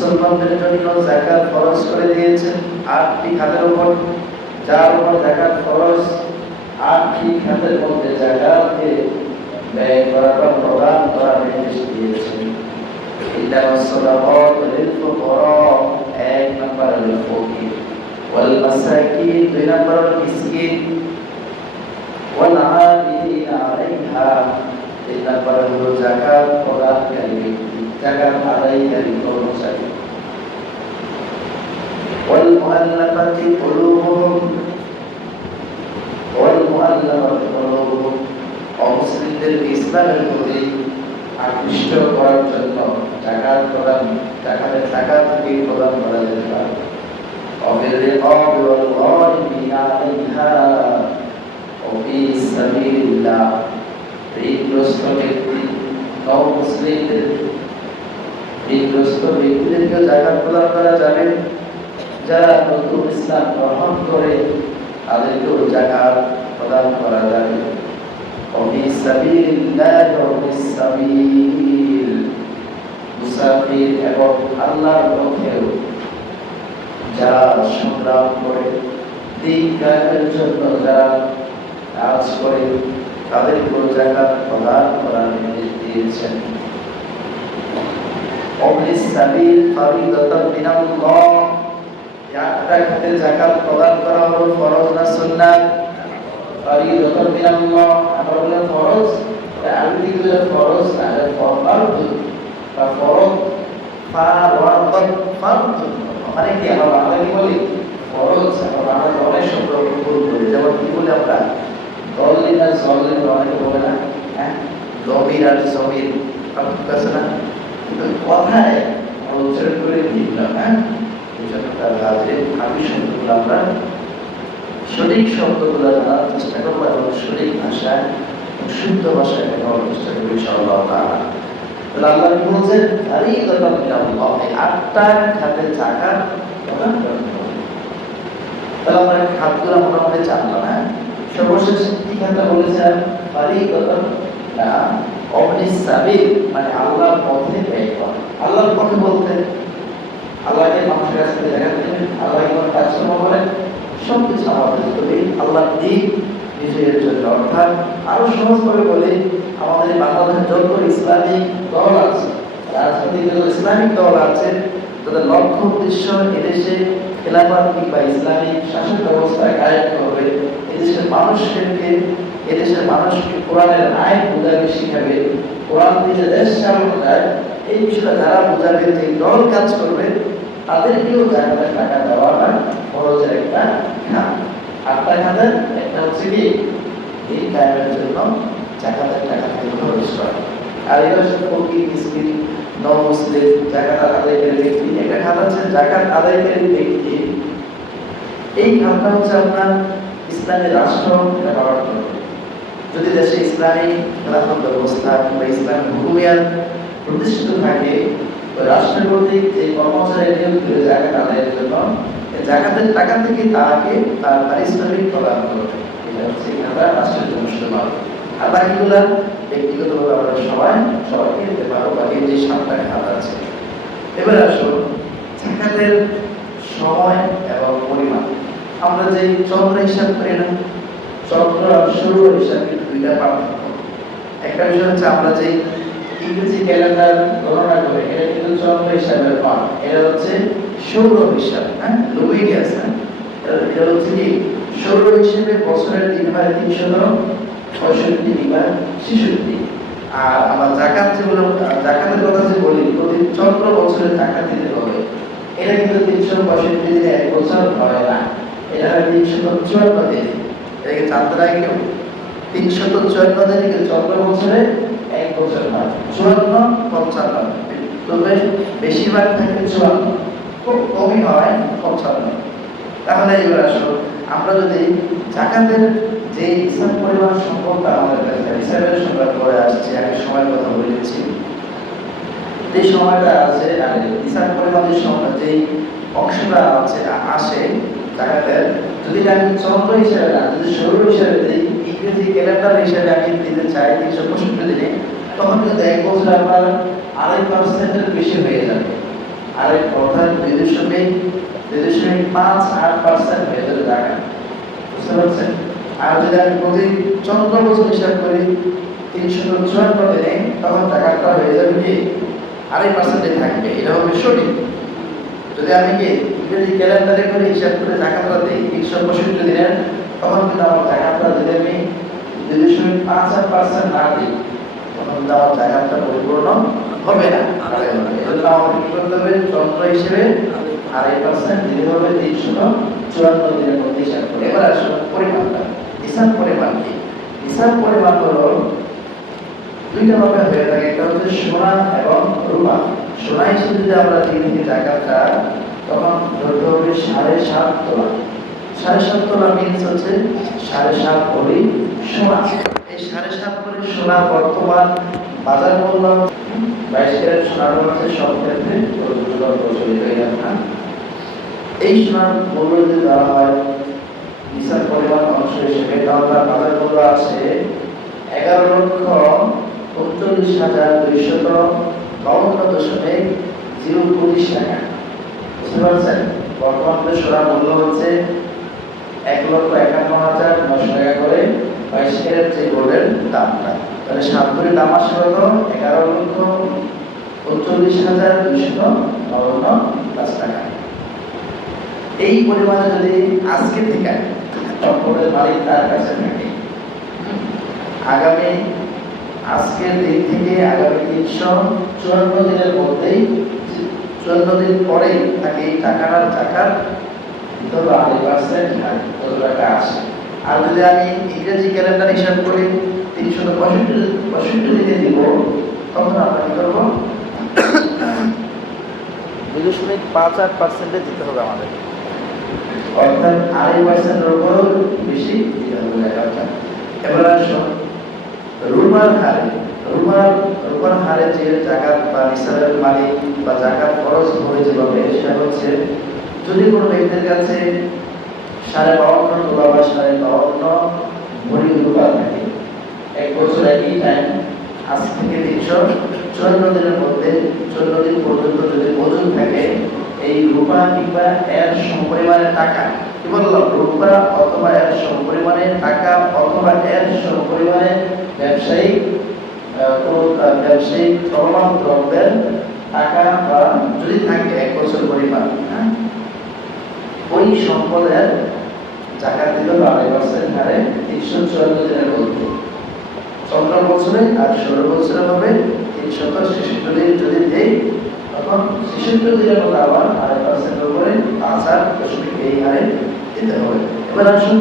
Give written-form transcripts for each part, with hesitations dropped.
মুসলমানদের জন্য যাকাত ফরজ করে দিয়েছেন 8টি খাতের উপর, যার উপর যাকাত ফরজ। 8টি খাতের মধ্যে যাকাতকে ব্যয় করা বা প্রদান করার নির্দেশ দিয়েছেন। ইন্নামা সাদাকাতু লিল ফুকারা, 1 নম্বর হলো ফকির, ওয়াল মাসাকিন, 2 নম্বর হলো মিসকিন, ওয়াল আমিলিনা আলাইহা, 3 নম্বর হলো যাকাত প্রদানকারী ব্যক্তি, যাকাত আদায়কারী কর্মচারী। ওয়াল মুআল্লাফাতি কুলুবুহুম, অমুসলিমদের ইসলামের প্রতি আকৃষ্ট করার জন্য যাকাত প্রদান, যাকাতের টাকা থেকে প্রদান করা যেতে পারে। অবির রিকাব ওয়াল গারিমিন আলাইহা ওফি সাবিলিল্লাহ, ঋণগ্রস্ত ব্যক্তি, অমুসলিমদের ঋণগ্রস্ত ব্যক্তিদেরকে যাকাত প্রদান করা যাবে। যারা নতুন ইসলাম গ্রহণ করে তাদেরকেও যাকাত প্রদান করা যাবে। ওফি সাবিলিল্লাহ, ওফি সাবিল, মুসাফির এবং আল্লাহর পথেও যারা সংগ্রাম করে, দিন কায়েমের জন্য যারা কাজ করে, তাদেরকেও যাকাত প্রদান করার নির্দেশ দিয়েছেন। ওফি সাবিল ফারিদাতান মিনাল্লাহ, একটা খাতে যাকাত প্রদান করা হলো ফরজ না সুন্নাত? ফারিদাতান মিনাল্লাহ, আমরা বললাম ফরজ, আরবি দিলে ফরজ না, ফরজ বা ফরজ, ফারওয়াদাত ফরজ মানে কি? আমরা বাংলা কি বলি? ফরজ। আমরা বাংলা অনেক শব্দ ব্যবহার করি, যেমন কি বলি আমরা দলিল আর জলিল, অনেকে বলে না, হ্যাঁ, জমির আর জমির, আপনার কাছে না, কিন্তু কথায় উচ্চারণ করে দিলাম, হ্যাঁ, আমি শব্দগুলো আমরা সঠিক শব্দগুলো জানার চেষ্টা করবো এবং সঠিক ভাষায়, শুদ্ধ ভাষায় বলার চেষ্টা করবো ইনশাআল্লাহ তাআলা। তাহলে আল্লাহ কি বলছেন? ফারিদাতান মিনাল্লাহ, 8টা খাতে যাকাত প্রদান করতে হবে। তাহলে আমরা খাতগুলো মোটামুটি জানলাম, হ্যাঁ। সর্বশেষ কি কথা বলেছেন? ফারিদাতান ওফি সাবিল, মানে আল্লাহর পথে ব্যয় করা। আল্লাহর পথে বলতে আল্লাহকে মানুষের কাছ থেকে যাকাত দেবেন, আল্লাহকে কোনো কাজকর্ম করেন, সবকিছু আমাদের তবে আল্লাহর দিন বিজয়ের জন্য। অর্থাৎ আরো সহজভাবে বলে, আমাদের বাংলাদেশের যত ইসলামিক দল আছে, রাজনৈতিক যত ইসলামিক দল আছে, তাদের লক্ষ্য উদ্দেশ্য এদেশে খেলাফত কিংবা ইসলামিক শাসন ব্যবস্থা কায়েম করবে, এদেশের মানুষকে কোরআনের আইন বোঝাবে, শিখাবে, কোরআন দিয়ে দেশ চালানো যায়, এই বিষয়টা যারা বোঝাবে, যে দল কাজ করবে, তাদেরকেও যাকাতের টাকা দেওয়া হয় ফরজের একটা খাত। 8টা খাতের একটা হচ্ছে কি দিন কায়েমের জন্য যাকাতের টাকা থেকে খরচ করা। আর এটা হচ্ছে ফকির, মিসকিন, নমুসলিম, যাকাত আদায়কারী ব্যক্তি। একটা খাত হচ্ছে যাকাত আদায়কারী ব্যক্তি, এই খাতটা হচ্ছে আপনার ইসলামী রাষ্ট্র ব্যবহার করবে। যদি দেশে ইসলামী খেলাফত ব্যবস্থা কিংবা ইসলামী হুকুমিয়াত প্রতিষ্ঠিত থাকে, ওই রাষ্ট্রের কর্তৃক যে কর্মচারী নিয়োগ করে যাকাত আদায়ের জন্য, যাকাতের টাকা থেকে তাকে তার পারিশ্রমিক প্রদান করবে। এটা হচ্ছে এখানটা রাষ্ট্রের অনুষ্ঠিত হবে। আর বাকিগুলো ব্যক্তিগতভাবে আমরা সবাইকে দিতে পারবো। বাকি যে 7টা খাত আছে। এবার আসুন যাকাতের সময় এবং পরিমাণ। আমরা যে চন্দ্র হিসাব করি না, চন্দ্র আর সূর্য হিসাব কিন্তু 2টা পার্থক্য। একটা বিষয় হচ্ছে আমরা যে ইংরেজি ক্যালেন্ডার গণনা করে, এটা কিন্তু চন্দ্র হিসাবের পান, এটা হচ্ছে সৌর হিসাব, হ্যাঁ, লুমিনিয়াস, হ্যাঁ, এটা হচ্ছে কি সৌর হিসেবে বছরের দিন হয় 365 কিংবা 66। আর আমার যাকাত যেগুলো, যাকাতের কথা যে বলি, প্রতি চন্দ্র বছরে যাকাত দিতে হবে, এটা কিন্তু 365 দিনে এক বছর হয় না, এটা হয় 354 দিন। এটাকে জানতে লাগে কেউ? 354 দিনে চন্দ্র বছরে এক বছর হয়, 54, 55, তবে বেশিরভাগ থাকে 54, খুব কমই হয় 55। তাহলে এবার আসো, আমরা যদি যাকাতের যে হিসাব পরিমাণ সম্পদটা আমাদের কাছে হিসাবের সঙ্গে করে আসছে, আমি সময়ের কথা বলেছি, যে সময়টা আছে আর হিসাব পরিমাণ যে অংশটা আছে আসে যাকাতের, যদি আমি চন্দ্র হিসাবে না, যদি সৌর হিসাবে দিই, ইংরেজি ক্যালেন্ডার হিসাবে আমি দিতে চাই 365 দিনে, তখন কিন্তু এক বছর আপনার 2.5% বেশি হয়ে যাবে। আর এই অর্থাৎ 2.58% হয়ে যাবে টাকা। বুঝতে পারছেন? আর যদি আমি প্রতি চন্দ্র বছর হিসাব করি 354 দিনে, তখন টাকাটা হয়ে যাবে কি 2.5% থাকবে। এটা হবে সঠিক। যদি আমি কি ইংরেজি ক্যালেন্ডারে করে হিসাব করে টাকাটা দিই 365 দিনের, তখন কিন্তু আমার টাকাটা যদি আমি 2.58% না দিই, তখন কিন্তু আমার টাকাটা পরিপূর্ণ হবে না। এজন্য আমাকে কি করতে হবে? চন্দ্র হিসেবে 2.5% দিতে হবে 354 দিনের মধ্যে হিসাব করে। এবার আসুন পরিমাণটা, হিসাব পরিমাণ কি? হিসাব পরিমাণ হলো দুইটা ভাবে হয়ে থাকে, একটা হচ্ছে সোনা এবং রূপা। সোনা হিসেবে যদি আমরা দিই টাকাটা, তখন ধরতে হবে 7.5 তোলা। 7.5 তোলা মিনস হচ্ছে 7.5 ভরি সোনা। এই 7.5 ভরি সোনা বর্তমান বাজার মূল্য 22 ক্যারেট সোনার হচ্ছে সব ক্ষেত্রে প্রচলিত। এই সোনার মূল্য যদি ধরা হয় হিসাব পরিমাণ অংশ হিসেবে, তাহলে তার বাজার মূল্য আছে 11,39,252.025 টাকা। বুঝতে পারছেন? বর্তমানে সোনার মূল্য হচ্ছে 1,51,900 টাকা করে 22 ক্যারেট যে গোল্ডের দামটা। তাহলে 7 ভরি দাম আসে কত? 11,39,252 টাকা। এই পরিমাণে যদি আজকে থেকে সম্পদের মালিক তার কাছে থাকে, আগামী আজকের দিন থেকে আগামী 354 দিনের মধ্যেই, 54 দিন পরেই তাকে এই টাকার ধরো 2.5% কত টাকা আসে। আর যদি আমি ইংরেজি ক্যালেন্ডার হিসাব করি 365 দিনে দিব, তখন আমরা কি করবো? 2.58% দিতে হবে আমাদের, অর্থাৎ 2.5% উপর বেশি দিতে হবে। এবার আসুন রূপার হারে। রূপার হারে যে জাকাত বা নিসাবের মালিক বা জাকাত খরচ হয়ে যাবে, সেটা হচ্ছে যদি কোনো ব্যক্তির কাছে 52.5 তোলা বা 52.5 ভরি রূপা থাকে, এক বছর একই টাইম, আজ থেকে 354 দিনের মধ্যে 14 দিন পর্যন্ত যদি ওজন থাকে, এই রূপা কিংবা এর সমপরিমাণের টাকা, কি বললাম? রূপা অথবা এর সমপরিমাণের টাকা অথবা এর সমপরিমাণের ব্যবসায়িক চলমান দ্রব্যের টাকা বা যদি থাকে 1 বছর পরিমাণ, ওই সম্পদের জাকাত দিতে হবে 2.5% হারে 354 দিনের মধ্যে। 15 বছরে আর 16 বছরে হবে 366 দিন। যদি দেই, তখন 66 দিনের মধ্যে আবার 2.5% উপরে 5.8 এই হারে দিতে হবে। এবার আসুন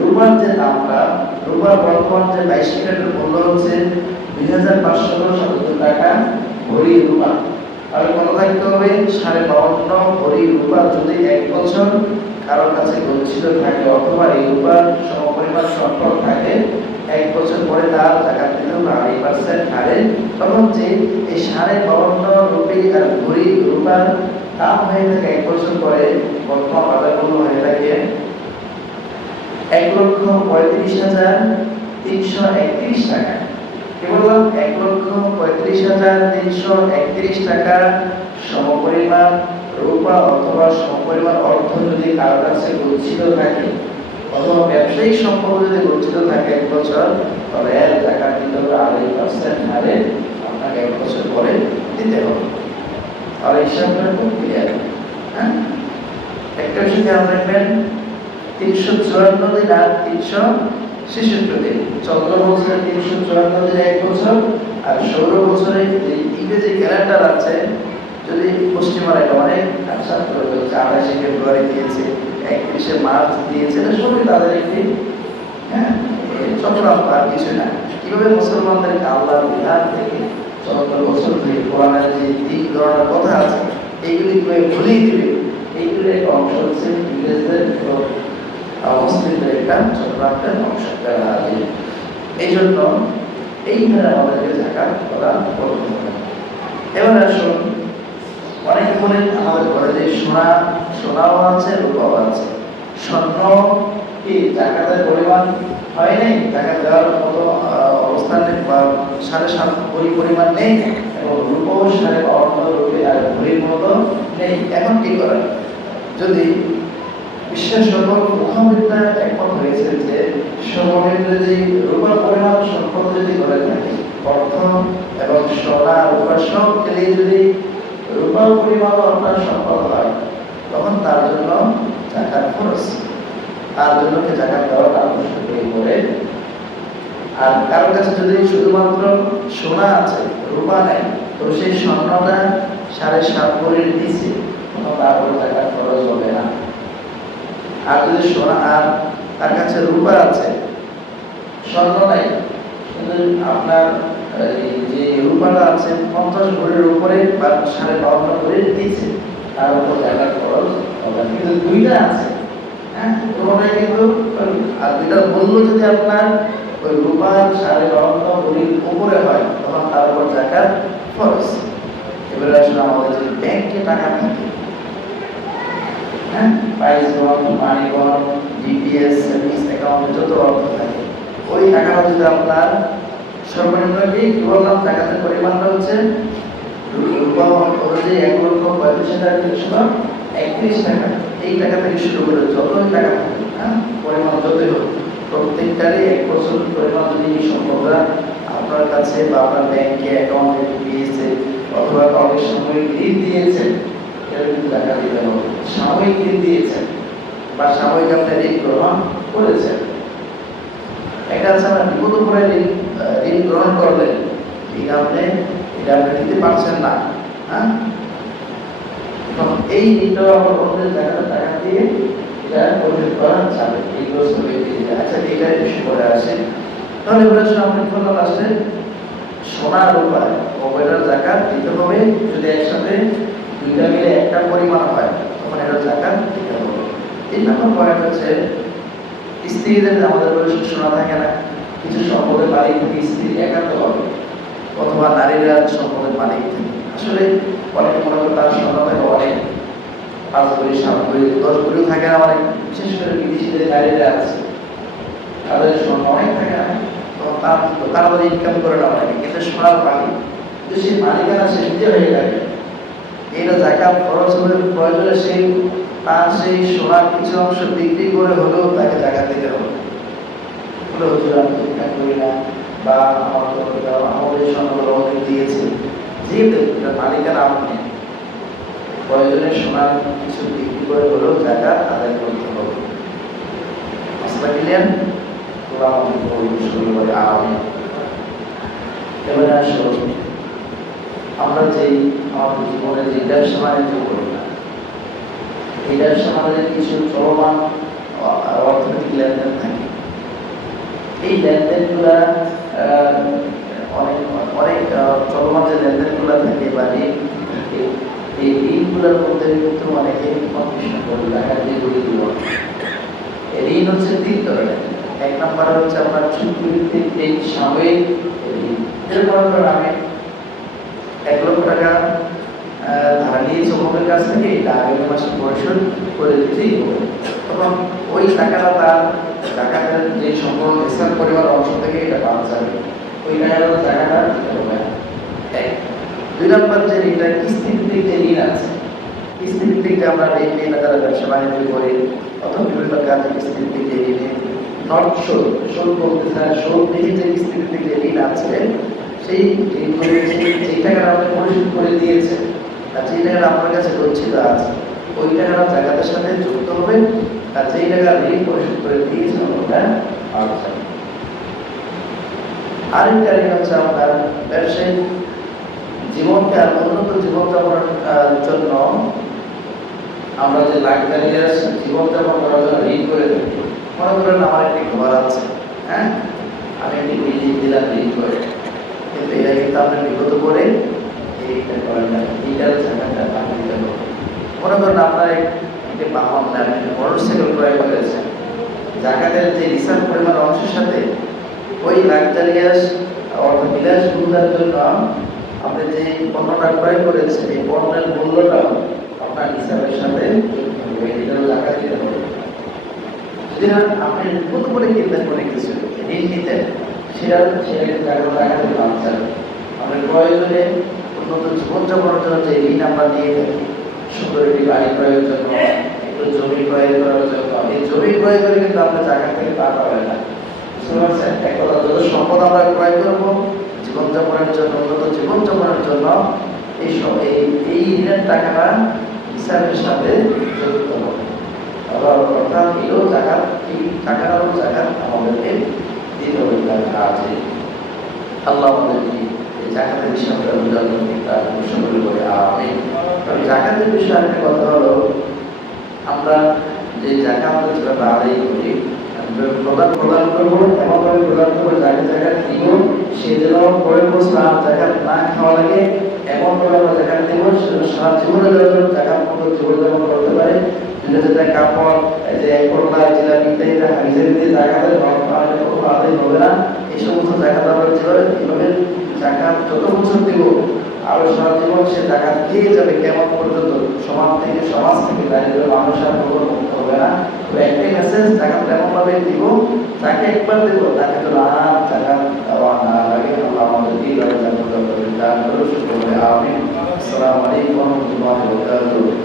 রূপার যে দামটা, রূপার বর্তমান যে 22 ক্যারেটের মূল্য হচ্ছে 2,577 টাকা ভরি রূপা। আর কত থাকতে হবে? 52.5 ভরি রূপা যদি 1 বছর কারোর কাছে গচ্ছিত থাকে, অথবা এই রূপার সমপরিমাণ সম্পদ থাকে, 1 বছর পরে তার জাকাত দিতে হবে 2.5% হারে। তখন যে এই 52.5 রুপি আর ভরি রূপার দাম হয়ে থাকে 1 বছর পরে বর্তমান বাজার মূল্য হয়ে থাকে 1,35,331 টাকা। কি বললাম? 1,35,331 টাকা সমপরিমাণ রূপা অথবা সমপরিমাণ অর্থ যদি কারোর কাছে গচ্ছিত থাকে, অথবা ব্যবসায়িক সম্পদ যদি গচ্ছিত থাকে 1 বছর, তবে এর জাকাত দিতে হবে 2.5% হারে আপনাকে 1 বছর পরে দিতে হবে। আর হিসাব করে খুব ক্লিয়ার। একটা বিষয় খেয়াল রাখবেন, 354 দিন আর 366 দিন। চন্দ্র বছরে 354 দিন 1 বছর, আর সৌর বছরে যে ইংরেজি ক্যালেন্ডার আছে, যদি পশ্চিমারা এটা অনেক আশা করে বলছে 28 ফেব্রুয়ারি দিয়েছে, 31 মার্চ দিয়েছে, এটা সবই তাদের একটি চক্রান্ত, আর কিছু না। কিভাবে মুসলমানদেরকে আল্লাহর বিধান থেকে চন্দ্র বছর থেকে কোরআনের যে 3 ধরনের কথা আছে, এইগুলি ভুলিয়ে দিবে, এইগুলি একটা অংশ হচ্ছে ইংরেজদের মুসলিমদের একটা চক্রান্তের অংশ। এই জন্য এইখানে আমাদেরকে জাকাত করা করতে হবে। এবার আসুন, অনেকে বলেন আমাদের ঘরে যে সোনাও আছে, রূপাও আছে, স্বর্ণ কি জাকাতের পরিমাণ হয় নাই, টাকা দেওয়ার মতো অবস্থান বা 7.5 ভরি পরিমাণ নেই, এবং রূপও 5.5 রূপে আর ভরির মতো নেই। এখন কি করা? যদি বিশ্বের সকল মুখাবিদরা একমত হয়েছে যে সমন্বিত যে রূপার পরিমাণ সম্পদ যদি করে থাকে, অর্থ এবং সোনা রূপা সব মিলিয়ে যদি রূপার পরিমাণ আপনার সম্পদ হয়, তখন তার জন্য জাকাত ফরজ। তার জন্য জাকাত দেওয়ার আবশ্যক হয়ে পড়ে। আর কারোর কাছে যদি শুধুমাত্র সোনা আছে, রূপা নেই, তো সেই স্বর্ণটা 7.5 ভরির নিচে কোনো তার উপর জাকাত ফরজ হবে না। আর যদি সোনা আর তার কাছে রূপা আছে, স্বর্ণ নাই, কিন্তু আপনার যে রূপাটা আছে 50 ভরির উপরে বা 52.5 ভরির নিচে, তার উপর জাকাত ফরজ হবে। কিন্তু দুইটা আছে, হ্যাঁ, কোনোটাই কিন্তু, আর দুইটার মূল্য যদি আপনার ওই রূপার 52.5 ভরির উপরে হয়, তখন তার উপর জাকাত ফরজ। এবারে আসলে আমাদের যে ব্যাংকে টাকা থাকে, হ্যাঁ, প্রাইস বন্ড, মানি বন্ড, ডিপিএস, সেভিংস অ্যাকাউন্টে যত অর্থ থাকে, ওই টাকাটা যদি আপনার সর্বনিম্ন কি বললাম, টাকার পরিমাণটা হচ্ছে রূপা অনুযায়ী 1,35,331 টাকা। এই টাকা থেকে শুরু করে যতই টাকা থাকে, হ্যাঁ, পরিমাণ যতই হোক, প্রত্যেকটারই 1% পরিমাণ যদি এই সম্পদটা আপনার কাছে বা আপনার ব্যাংকে অ্যাকাউন্টে দিয়েছে, অথবা কাউকে সাময়িক ঋণ দিয়েছে, এটা কিন্তু টাকা দিতে হবে। সাময়িক ঋণ দিয়েছেন বা সাময়িক আপনি ঋণ গ্রহণ করেছেন, একটা আছে আমরা বিপদ করে ঋণ গ্রহণ করলেন, এটা আপনি দিতে পারছেন না, হ্যাঁ, এই ঋণটা আবার অন্যের টাকা দিয়ে এটা পরিশোধ করা যাবে, এই গ্রস্ত ব্যক্তি। আচ্ছা, এটা বেশি করে আসে। তাহলে এবার আমরা করলাম লাস্টে সোনা রূপা ওইটার জাকাত দিতে হবে। যদি একসাথে দুইটা মিলে একটা পরিমাণ হয়, তখন এটার জাকাত দিতে হবে। 3 নম্বর পয়েন্ট হচ্ছে স্ত্রীদের, আমাদের বয়সে সোনা থাকে না, কিছু সম্পদের মালিক থেকে স্ত্রী একান্ত হবে, অথবা নারীরা সম্পদের মালিক থেকে। আসলে অনেক মনে করে তার সোনা থাকে অনেক, 5 ভরি, 7 ভরি, 10 ভরিও থাকে না অনেক। বিশেষ করে বিদেশিদের নারীরা আছে, তাদের সোনা অনেক থাকে না, তখন তারা ইনকাম করে না অনেকে, কিন্তু সোনার মালিক, কিন্তু সেই মালিকানা সে নিজে হয়ে থাকে, এটা জাকাত খরচ হবে। প্রয়োজনে তার সেই সোনার কিছু অংশ বিক্রি করে হলেও তাকে জাকাত দিতে হবে। হুজুর আমি ইনকাম করি না, বা আমাদের সোনাগুলো অনেক দিয়েছে, যেহেতু মালিকানা আপনি, প্রয়োজনে সোনার কিছু বিক্রি করে হলেও জাকাত আদায় করতে হবে। মাসলা ক্লিয়ার? এবারে আসো আমরা যেই আমাদের জীবনে যে ব্যবসা বাণিজ্য করি না, এই ব্যবসা বাণিজ্যের কিছু চলমান অর্থনৈতিক লেনদেন থাকে। এই লেনদেনগুলা অনেক অনেক চলমান যে লেনদেনগুলো থাকে বা ঋণ থাকে, এই ঋণগুলোর মধ্যে কিন্তু অনেকে কনফিউশন করে টাকা দিয়ে বলে দিব। ঋণ হচ্ছে 3 ধরনের। 1 নম্বর হচ্ছে আপনার চুক্তিভিত্তিক ঋণ, সাময়িক ঋণ। যেরকম আমি 1 লক্ষ টাকা ধার নিয়েছি অমুকের কাছ থেকে, এটা আগামী মাসে পরিশোধ করে দিতেই হবে, তখন ওই টাকাটা তার টাকাটার যে সম্পূর্ণ হিসাব পরিমাণ অংশ থেকে এটা পাওয়া যাবে, ওই টাকাটা দিতে হবে। 1। 2 নম্বর যে ঋণটা কিস্তিভিত্তিক যে ঋণ আছে, কিস্তিভিত্তিক যে আমরা ঋণ নিয়ে যারা ব্যবসা বাণিজ্য করি, অথবা বিভিন্ন কাজে কিস্তিভিত্তিক যে ঋণে নট শোধ, শোধ বলতে শোধ দেখে যে কিস্তিভিত্তিক যে ঋণ আছে, সেই ঋণগুলি যেই টাকাটা আপনি পরিশোধ করে দিয়েছেন, আর যেই টাকাটা আপনার কাছে গচ্ছিত আছে, ওই টাকাটা জাকাতের সাথে যুক্ত হবে, আর যেই টাকা ঋণ পরিশোধ করে দিয়েছেন ওটা পাওয়া যাবে। আরেকটা ঋণ হচ্ছে আপনার ব্যবসায়িক জীবনকে আর উন্নত জীবনযাপনের জন্য আমরা যে লাক্সারিয়াস জীবনযাপন করার জন্য ঋণ করে থাকি। মনে করেন আমার একটি ঘর আছে, হ্যাঁ, আমি একটি বিল্ডিং দিলাম ঋণ করে, কিন্তু এটা কিন্তু আপনি বিগত করে এইটা করেন না, এইটার জায়গাটা বাকি দিতে হবে। মনে করেন আপনার একটি বাহন নেন, মোটরসাইকেল ক্রয় করেছেন, জাকাতের যে রিসার্ভ পরিমাণ অংশের সাথে ওই লাক্সারিয়াস অর্থাৎ বিলাসবহুলতার জন্য আপনি যে পণ্যটা ক্রয় করেছেন, এই পণ্যের মূল্যটা আপনার হিসাবের সাথে এটাও জাকাত দিতে হবে। যদি না আপনি আপনি নতুন করে কিনতেন কোনো কিছু, ঋণ নিতেন, সেটা টাকা দিয়ে বাঁচান। আমাদের প্রয়োজনে উন্নত জীবনযাপনের জন্য যে ঋণ আমরা নিয়ে থাকি, সুন্দর একটি বাড়ি ক্রয়ের জন্য, একটু জমি ক্রয় করার জন্য, এই জমি ক্রয় করে কিন্তু আমরা জায়গা থেকে টাকা পাবেন না। বুঝতে পারছেন? এক কথা, যত সম্পদ আমরা ক্রয় করবো জীবনযাপনের জন্য, উন্নত জীবনযাপনের জন্য, এই ঋণের টাকাটা হিসাবের সাথে যুক্ত হবে। আবার অর্থাৎ এও জাকাত, এই টাকাটাও জাকাত আমাদেরকে দিতে হবে। টাকা আছে, আল্লাহ আমাদেরকে এই জাকাতের বিষয়ে আমরা বুঝার জন্য তার সকলে বলে আমিন। তবে জাকাতের বিষয়ে একটা কথা হলো, আমরা যে জাকাত আমাদের যেভাবে আদায় করি, প্রদান করবো, এমনভাবে প্রদান করবো যাকে জাকাত দিব সে যেন পরের বছর আর জাকাত না খাওয়া লাগে, এমনভাবে আমরা জাকাত দিব সেজন্য সারা জীবনে যেন জাকাত মতো জীবনযাপন করতে পারে। যেটা কাপড়, এই যে করলা, জিলাপি ইত্যাদি হাজির দিয়ে জাকাতের আদায় হবে না। এই সমস্ত জাকাত আমরা যেভাবে জাকাত যত বছর দিব আরো সারা জীবন সে জাকাত খেয়ে যাবে, কেমন পর্যন্ত সমাজ থেকে দাঁড়িয়ে মানুষ আর কখনো মুক্ত হবে না। তো একটাই মেসেজ, জাকাত এমন ভাবে দিব, যাকে একবার দেব তাকে তো আর জাকাত দেওয়া না লাগে। আল্লাহ আমাদের এই জাকাত দান করুন। আমিন। আসসালামু আলাইকুম ওয়া রাহমাতুল্লাহি ওয়া বারাকাতুহু।